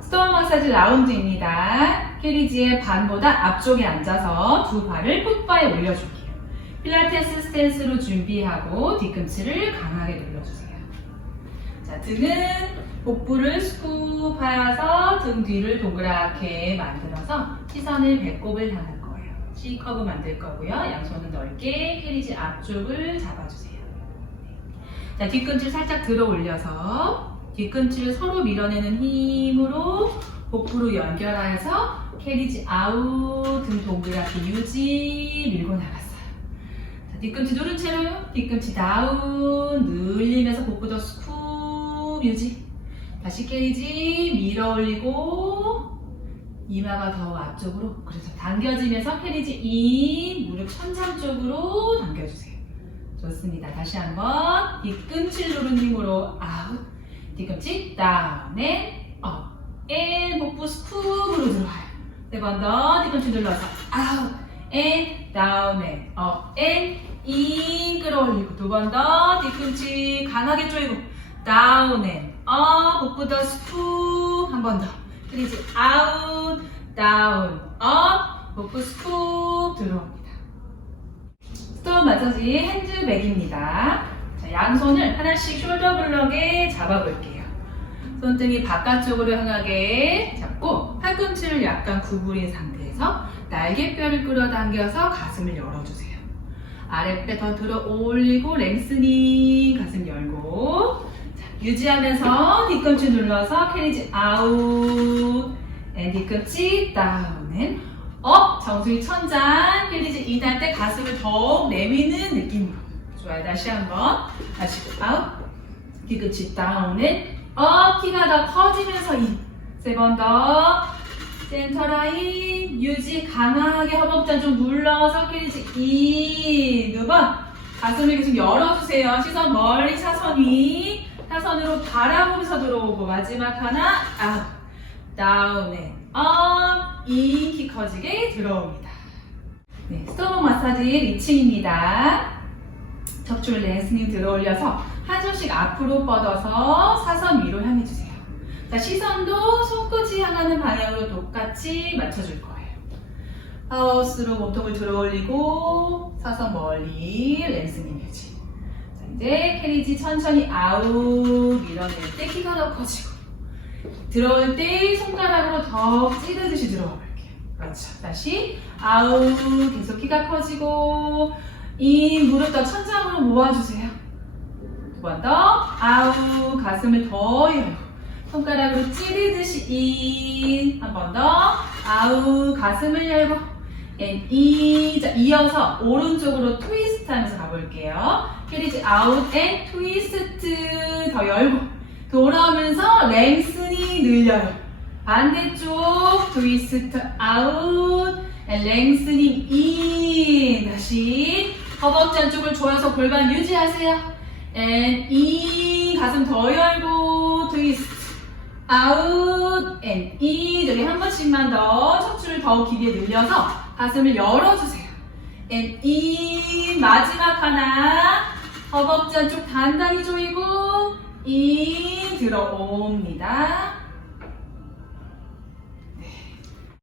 스톤 마사지 라운지입니다. 캐리지의 반보다 앞쪽에 앉아서 두 발을 풋바에 올려줄게요. 필라테스 스탠스로 준비하고 뒤꿈치를 강하게 눌러주세요. 자, 등은 복부를 스쿠 파여서 등 뒤를 동그랗게 만들어서 시선을 배꼽을 향할 거예요. C커브 만들 거고요. 양손은 넓게 캐리지 앞쪽을 잡아주세요. 자, 뒤꿈치 살짝 들어 올려서 뒤꿈치를 서로 밀어내는 힘으로 복부로 연결하여서 캐리지 아웃 등 동그랗게 유지 밀고 나갔어요. 자, 뒤꿈치 누른 채로 뒤꿈치 다운 늘리면서 복부 더 스쿱 유지 다시 캐리지 밀어 올리고 이마가 더 앞쪽으로 그래서 당겨지면서 캐리지 인 무릎 천장 쪽으로 당겨주세요. 좋습니다. 다시 한번 뒤꿈치를 누른 힘으로 아웃 뒤꿈치 다운 앤 업 앤 복부 스쿱으로 들어와요. 네 번 더 뒤꿈치 눌러서 아웃 앤 다운 앤 업 앤인 끌어올리고 두 번 더 뒤꿈치 강하게 조이고 다운 앤 업 복부 더 스쿱 한 번 더 그리지 아웃 다운 업 복부 스쿱 들어옵니다. 스톤 마사지 핸즈백입니다. 자, 양손을 하나씩 숄더 블럭에 잡아볼게요. 손등이 바깥쪽으로 향하게 잡고 팔꿈치를 약간 구부린 상태에서 날개뼈를 끌어당겨서 가슴을 열어주세요. 아랫배 더 들어 올리고 랭스닝 가슴 열고 자, 유지하면서 뒤꿈치 눌러서 캐리지 아웃 앤 뒤꿈치 다운 앤 업, 정수리 천장, 필리지 인할 때 가슴을 더욱 내미는 느낌으로. 좋아요. 다시 한 번. 다시 아웃. 뒤꿈치 다운은 업, 키가 더 커지면서 인. 세 번 더. 센터 라인, 유지, 강하게 허벅지 좀 눌러서 필리지 인. 두 번. 가슴을 계속 열어주세요. 시선 멀리 사선이. 사선으로 바라보면서 들어오고. 마지막 하나, 아웃. 다운에 업, 인키 커지게 들어옵니다. 네, 스토머 마사지 리칭입니다. 척추를 랭스닝 들어 올려서 한 손씩 앞으로 뻗어서 사선 위로 향해 주세요. 자, 시선도 손끝이 향하는 방향으로 똑같이 맞춰줄 거예요. 하우스로 몸통을 들어 올리고 사선 멀리 랭스닝 유지. 자, 이제 캐리지 천천히 아웃 밀어낼 때 키가 더 커지고 들어올 때 손가락으로 더 찌르듯이 들어가 볼게요. 그렇죠. 다시 아웃 계속 키가 커지고 이 무릎 더 천장으로 모아주세요. 두 번 더 아웃 가슴을 더 열고 손가락으로 찌르듯이 인 한 번 더 아웃 가슴을 열고 앤 이 자 이어서 오른쪽으로 트위스트 하면서 가볼게요. 캐리지 아웃 앤 트위스트 더 열고 돌아오면서 랭스닝 늘려요. 반대쪽 트위스트 아웃 앤 랭스닝 인 다시 허벅지 안쪽을 조여서 골반 유지하세요. 앤인 가슴 더 열고 트위스트 아웃 앤인 여기 한 번씩만 더 척추를 더 길게 늘려서 가슴을 열어주세요. 앤인 마지막 하나 허벅지 안쪽 단단히 조이고 인 들어옵니다.